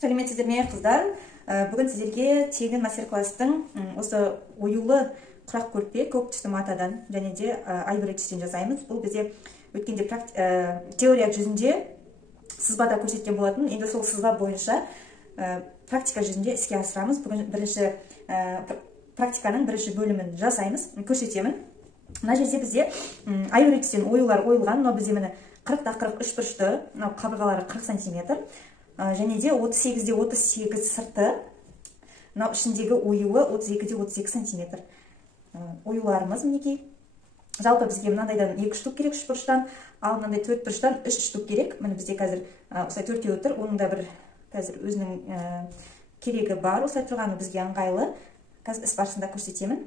Сәлеметсіздер ме қыздар? Бүгін сіздерге тегін мастер-класстың осы оюлы құрақ көрпе көк түсті матадан және де айбір түстен жасаймыз. Бұл бізде өткенде теория жүзінде сызбада көрсеткен болатын. Енді сол сызба бойынша практика жүзінде іске асырамыз. Бүгін практиканың бірінші бөлімін жасаймыз, көрсетемін. Мына жерде бізде айбір түстен оюлар ойылған. Мынау бізде міне 40-40 үш бұрышты, мынау қабырғалары 40 см. Және де 38-38 сырты, мынау ішіндегі оюы 32-32 см. Оюларымыз мінекей. Жалпы бізге мынандайдан 2 штук керек үш бұрыштан, ал мынандай 4 бұрыштан 3 штук керек. Міне бізде қазір осылай 4-те отыр. Оның да бір қазір өзінің керегі бар. Осылай тұрғаны бізге ыңғайлы. Қазір іс барысында көрсетемін.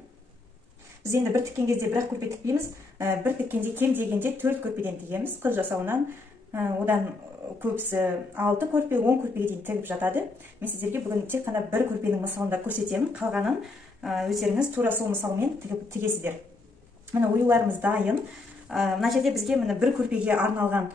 Біз енді бір тіккен кезде бір-ақ көрпе тікпейміз. Бір тіккенде кем дегенде 4 көрпеден тігеміз. Қыз жасауынан одан көбісі 6 көрпе, 10 көрпеге дейін тігіп жатады. Мен сіздерге бүгін тек қана бір көрпенің мысалында көрсетемін. Қалғанын өздеріңіз тура сол мысалмен тігесіздер. Міне оюларымыз дайын. Мына жерде бізге міне бір көрпеге арналған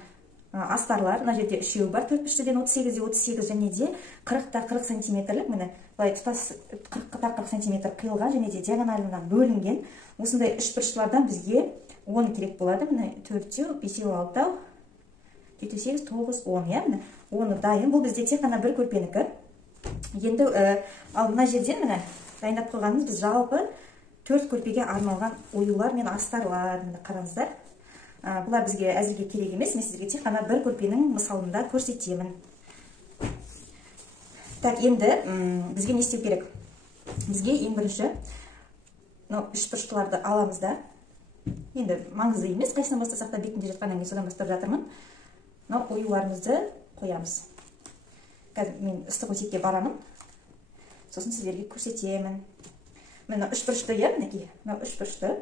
астарлар. Мына жерде үшеуі бар. 4-3-ден 38-38 және де 40-40 сантиметрлік. Міне былай тұтас 40-40 сантиметр қиылған және де диагоналынан бөлінген. Осындай үш бұрыштылардан бізге 10 керек болады. Міне 4-теу, 5-теу, 6-теу, 7-8, 9, 10, иә, оны дайын. Бұл бізде тек қана бір көрпенікі. Енді ал мына жерден міне дайындап қойғанымыз біз жалпы 4 көрпеге арналған оюлар мен астарлар. Қараңыздар. Бұлар бізге әзірге керек емес. Мен сіздерге тек қана бір көрпенің мысалында көрсетемін. Так, енді бізге не істеу керек? Бізге ең бірінші үш бұрыштыларды аламыз да. Енді маңызды емес, қайсынан бастасақ та бетінде жатқаннан кейін содан бастап жатырмын. Оюларымызды қоямыз. Қазір мен ыстық өтекке барамын. Сосын сіздерге көрсетемін. Мына үш бұрышты, иә, мінекей. Мына үш бұрышты.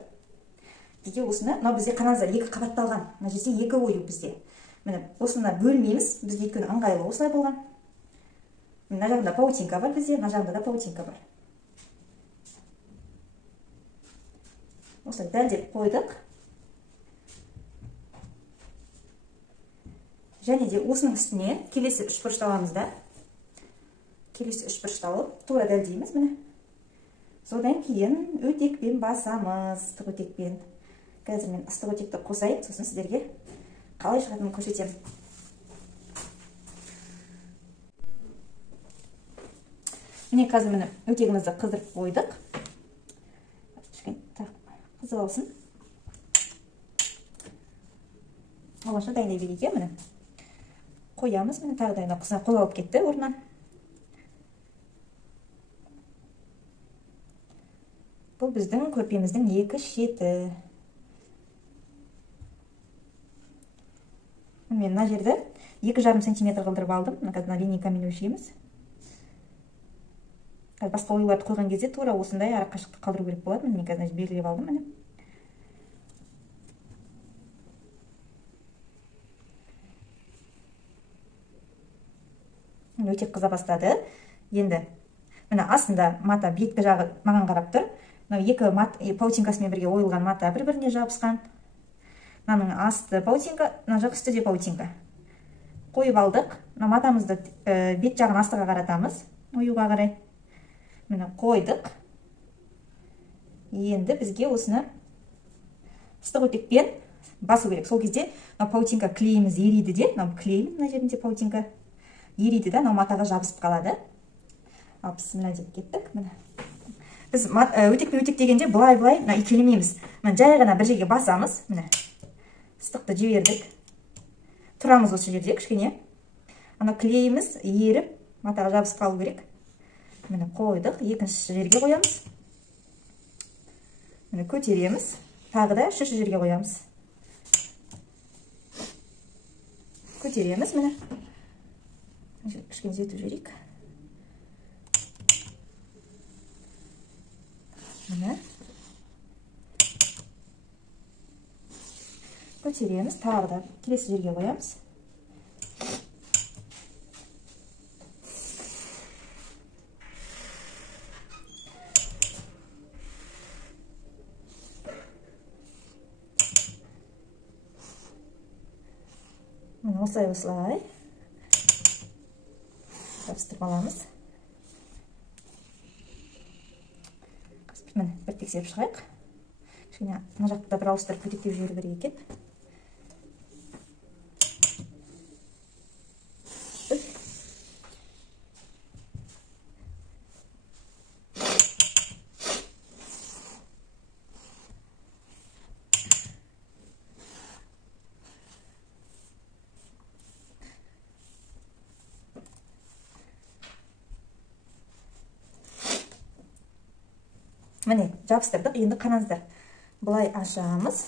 Бізге осыны, мынау бізде қараңыздар, екі қабатталған. Мына жерде екі ою бізде. Міне осыны бөлмейміз. Бізге өйткені ыңғайлы осылай болған. Мына жағында паутинка бар бізде, мына жағында да паутинка бар. Осылай дәлдеп қойдық. Және де осының үстіне келесі үш бұрышты аламыз да. Келесі үш бұрышты алып, тура дәлдейміз, міне. Содан кейін өтекпен басамыз, ыстық өтекпен. Қазір мен ыстық өтекті қосайын, сосын сіздерге қалай шығатынын көрсетемін. Міне қазір міне өтегімізді қыздырып қойдық. Қызып алсын. Алаша дайындай берейік, міне. Қоямыз, міне тағы дайына қызына қозғалып кетті орнынан. Бұл біздің көрпеміздің екі шеті. Мен мына жерді 2,5 см қылдырып алдым. Қазір линейкамен өлшейміз. Басқа оюларды қойған кезде тура осындай ара қашықтық қалдыру керек болады. Мен қазір белгілеп алдым, міне. Өте қыза бастады. Енді міне астында мата беткі жағы маған қарап тұр. Екі паутинкасымен бірге ойылған мата бір-біріне жабысқан. Мынаның асты паутинка, мына жақ үсті де паутинка. Қойып алдық. Матамызды бет жағын астыға қаратамыз, оюға қарай. Міне қойдық. Енді бізге осыны ыстық өтекпен басу керек. Сол кезде паутинка клейіміз ериді де, клейм мына жерінде паутинка ериді да, матаға жабысып қалады. Мына деп кеттік. Біз өтек дегенде бұлай-бұлай икелемейміз. Жай ғана бір жерге басамыз. Ыстықты жібердік. Тұрамыз осы жерде кішкене. Клейіміз еріп, матаға жабысып қалу керек. Қойдық. Екінші жерге қоямыз. Көтереміз. Тағы да үшінші жерге қоямыз. Көтереміз. Кішкене зетіп жіберейік. Көтереміз, тағы да келесі жерге қоямыз. осылай жабыстырып аламыз. Міне, бір тексеріп шығайық. Кішкене мына жақта бір ауыстырып көтектеп жіберу керек екен. Міне, жабыстырдық. Енді қараңыздар. Бұлай ашамыз.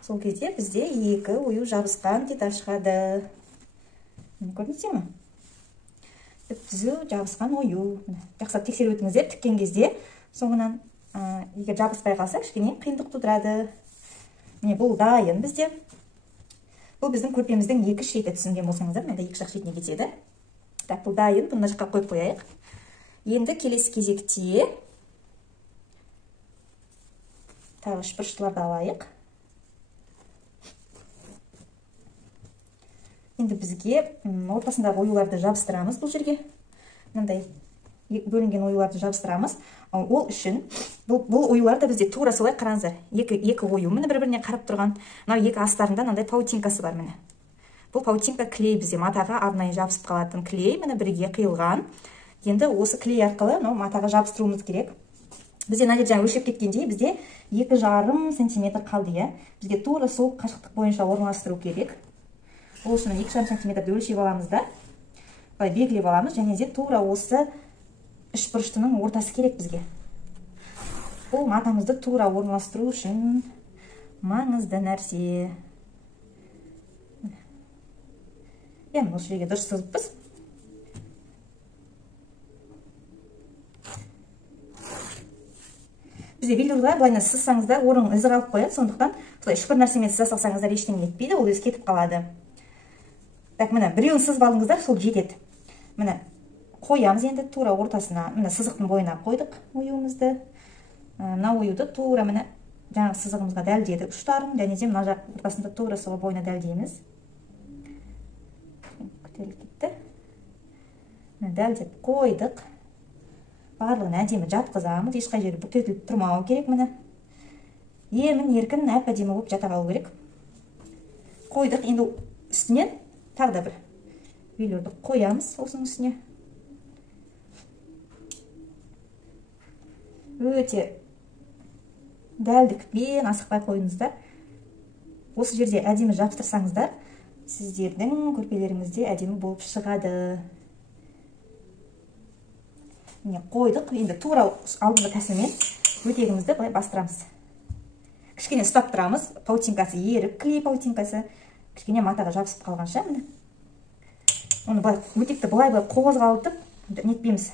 Сол кезде бізде екі ою жабысқан деталь шығады. Көрдіңіздер ме? Түзу жабысқан ою. Жақсылап тексеріп өтіңіздер. Тіккен кезде соңынан егер жабыспай қалса, кішкене қиындық тудырады. Міне, бұл дайын бізде. Бұл біздің көрпеміздің екі шеті, түсінген болсаңыздар, менде екі жақ шетіне кетеді. Так, бұл дайын. Бұны жаққа қойып қояйық. Енді келесі кезекте тағы үшбұрыштыларды алайық. Енді бізге ортасындағы оюларды жабыстырамыз бұл жерге. Мынандай бөлінген оюларды жабыстырамыз. Ол үшін бұл оюларды бізде тура солай қараңыздар. Екі ою міне бір-біріне қарап тұрған. Мынау екі астарында мынандай паутинкасы бар міне. Бұл паутинка клей бізде матаға арнайы жабысып қалатын клей, міне бірге қиылған. Енді осы клей арқылы матаға жабыстыруымыз керек. Бізде мына жерде өлшеп кеткенде бізде 2,5 см қалды. Бізге тура сол қашықтық бойынша орналастыру керек. Ол үшін 2,5 см өлшеп аламыз да. Былай белгілеп аламыз, және де тура осы үшбұрыштының ортасы керек бізге. Бұл матамызды тура орналастыру үшін маңызды нәрсе. Яғни осы жерге дұрыс сызыппыз. Бізде велюрға былайына сызсаңыздар, орын ізі қалып қояды, сондықтан үшбір нәрсемен сыза салсаңыздар ештеңе етпейді, ол өзі кетіп қалады. Так, міне, біреуін сызып алыңыздар, сол жетеді. Міне, қоямыз енді тура ортасына, міне сызықтың бойына қойдық оюымызды. Мына оюды тура міне жаңағы сызығымызға дәлдедік ұштарын, және де мына жақ ортасында тура сол бойына дәлдейміз. Көтеріліп кетті. Дәлдеп қойдық. Барлығын әдемі жатқызамыз, ешқай жері бүктетіліп тұрмау керек міне. Емін еркін әп-әдемі болып жата қалу керек. Қойдық, енді үстінен тағы да бір велюрді қоямыз осының үстіне. Өте дәлдікпен асықпай қойыңыздар. Осы жерде әдемі жабыстырсаңыздар, сіздердің көрпелеріңізде әдемі болып шығады. Міне қойдық, енді тура алдыңғы тәсілмен өтегімізді былай бастырамыз. Кішкене ұстап тұрамыз, паутинкасы еріп, клей паутинкасы кішкене матаға жабысып қалғанша. Оны өтекті былай қозғалтып нетпейміз,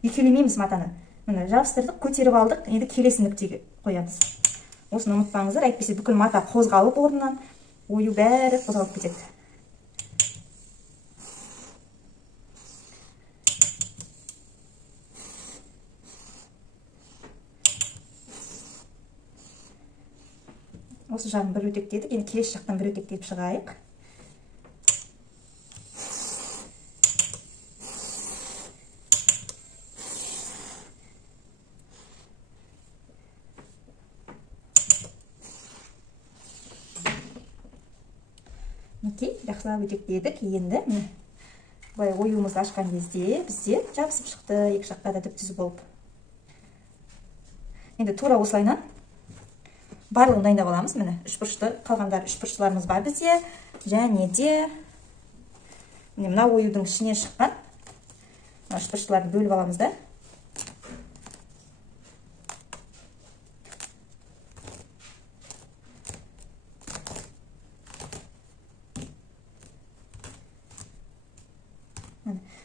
екеулемейміз матаны. Міне жабыстырдық, көтеріп алдық, енді келесі нүктеге қоямыз. Осыны ұмытпаңыздар, әйтпесе бүкіл мата қозғалып орнынан, ою бәрі қозғалып кетеді. Осы жағын бір өтектедік, енді келесі жақтан бір өтектеп шығайық. Окей, жақсылап өтектедік. Енді былай оюымызды ашқан кезде бізде жабысып шықты, екі жаққа да түп-түзу болып. Енді тура осылайынан барлығын дайындап аламыз. Міне, үшбұрышты, қалғандар үшбұрыштыларымыз бар бізде. Және де мына оюдың ішіне шыққан үшбұрыштыларды бөліп аламыз да.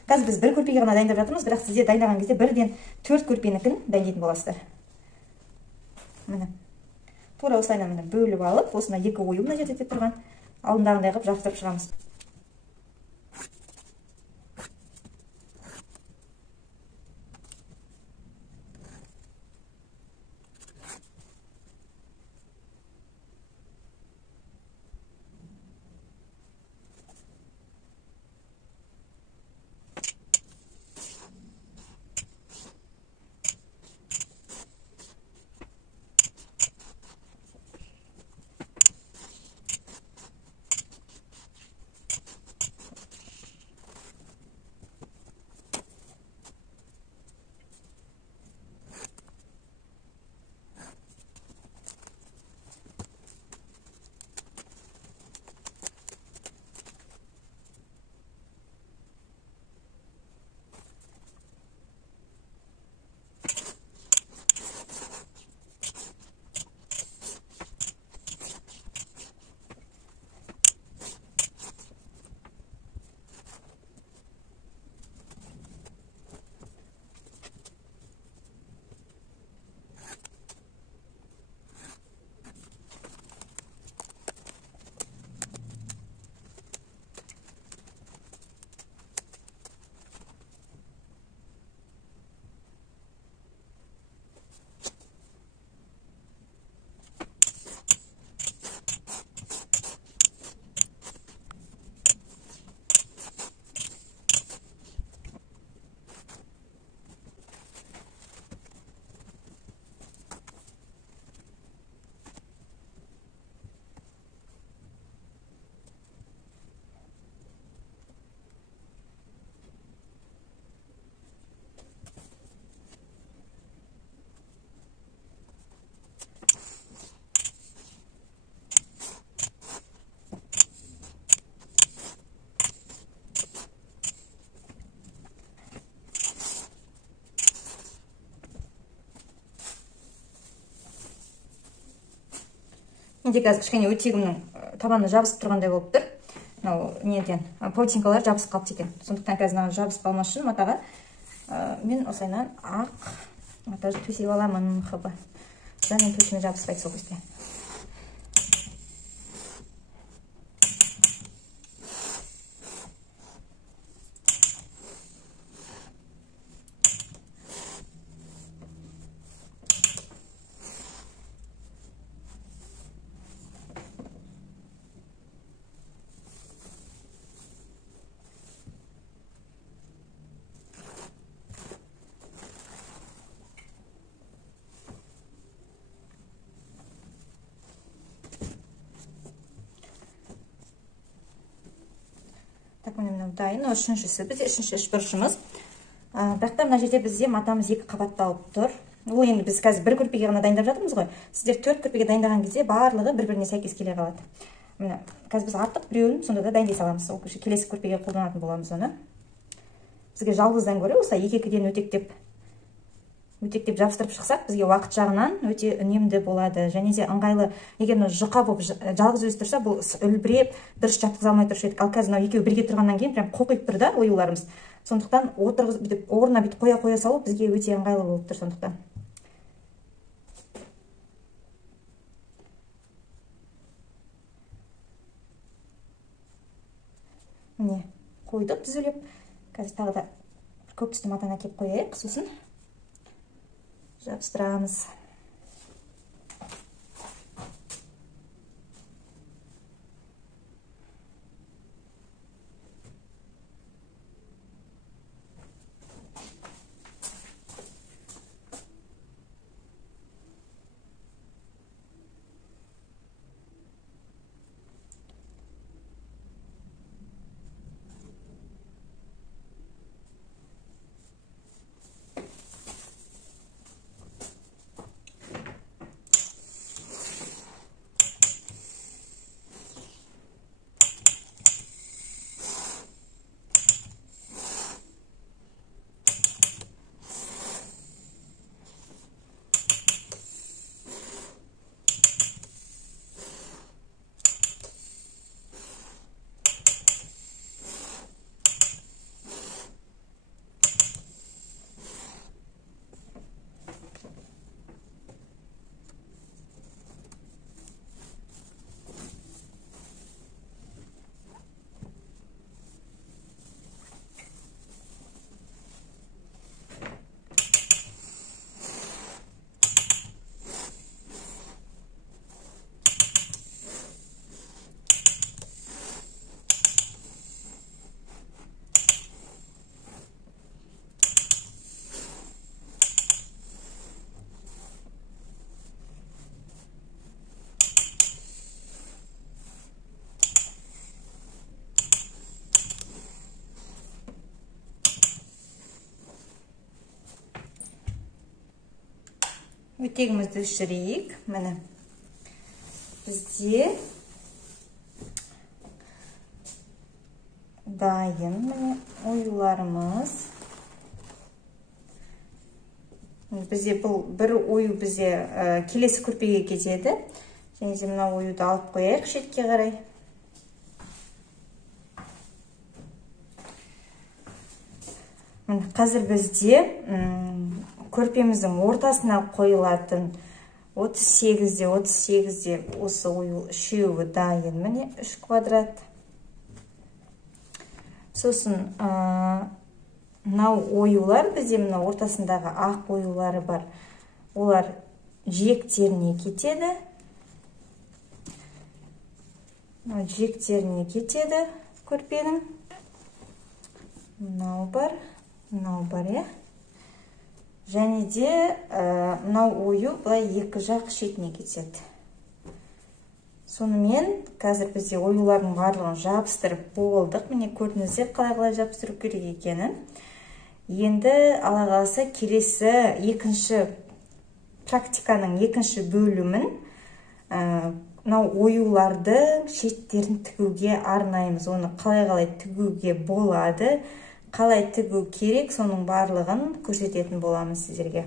Қазір біз бір көрпеге ғана дайындап жатырмыз, бірақ сізде дайындаған кезде бірден 4 көрпенікін дайындайтын боласыздар. Міне. Тура осылайынан міне бөліп алып, осына екі ою мына жерде тұрған, алдындағындай қылып жабыстырып шығамыз. Менде қазір кішкене өтегімнің табаны жабысып тұрғандай болып тұр. Мынау неден паутинкалар жабысып қалыпты екен. Сондықтан қазір жабысып қалмас үшін матаға мен осылайынан ақ мата төсеп аламын. Хыбы. Мен төсіме жабыспайды сол кезде. Так, мынау дайын. Үшіншісі бізде үшінші үшбұрышымыз. Бірақ мына жерде бізде матамыз екі қабатталып тұр. Ол енді біз қазір бір көрпеге ғана дайындап жатырмыз ғой. Сіздер 4 көрпеге дайындаған кезде барлығы бір-біріне сәйкес келе қалады. Міне, қазір біз артық біреуін сонда да дайындай саламыз. Ол келесі көрпеге қолданатын боламыз оны. Бізге жалғыздан гөрі осылай екі-екіден өтектеп жабыстырып шықсақ, бізге уақыт жағынан өте үнемді болады. Және де ыңғайлы, егер жұқа болып жалғыз өзі тұрса, бұл үлбіреп дұрыс жатқыза алмай тұрушы едік. Ал қазір мынау екеуі бірге тұрғаннан кейін прям қоқиып тұр да оюларымыз. Сондықтан орнына бүйтіп қоя салу бізге өте ыңғайлы болып тұр сондықтан. Міне, қойдық түзіліп. Қазір тағы да көк түсті матаны әкеп қояйық, сосын жабыстырамыз. Өтегімізді өшірейік. Міне бізде дайын оюларымыз. Бізде бұл бір ою бізде келесі көрпеге кетеді. Және де мына оюды алып қояйық шетке қарай. Қазір бізде көрпеміздің ортасына қойылатын 38-де осы ою үшеуі дайын. Міне 3 квадрат. Сосын мынау оюлар бізде мына ортасындағы ақ оюлары бар. Олар жиектеріне кетеді. Жиектеріне кетеді көрпенің. Мынау бар, е. Және де мынау ою бұлай екі жақ шетіне кетеді. Сонымен қазір бізде оюлардың барлығын жабыстырып болдық. Міне көрдіңіздер қалай жабыстыру керек екенін. Енді Алла қаласа келесі екінші практиканың екінші бөлімін мынау оюлардың шеттерін тігуге арнаймыз. Оны қалай тігуге болады, қалай тігу керек, соның барлығын көрсететін боламыз сіздерге.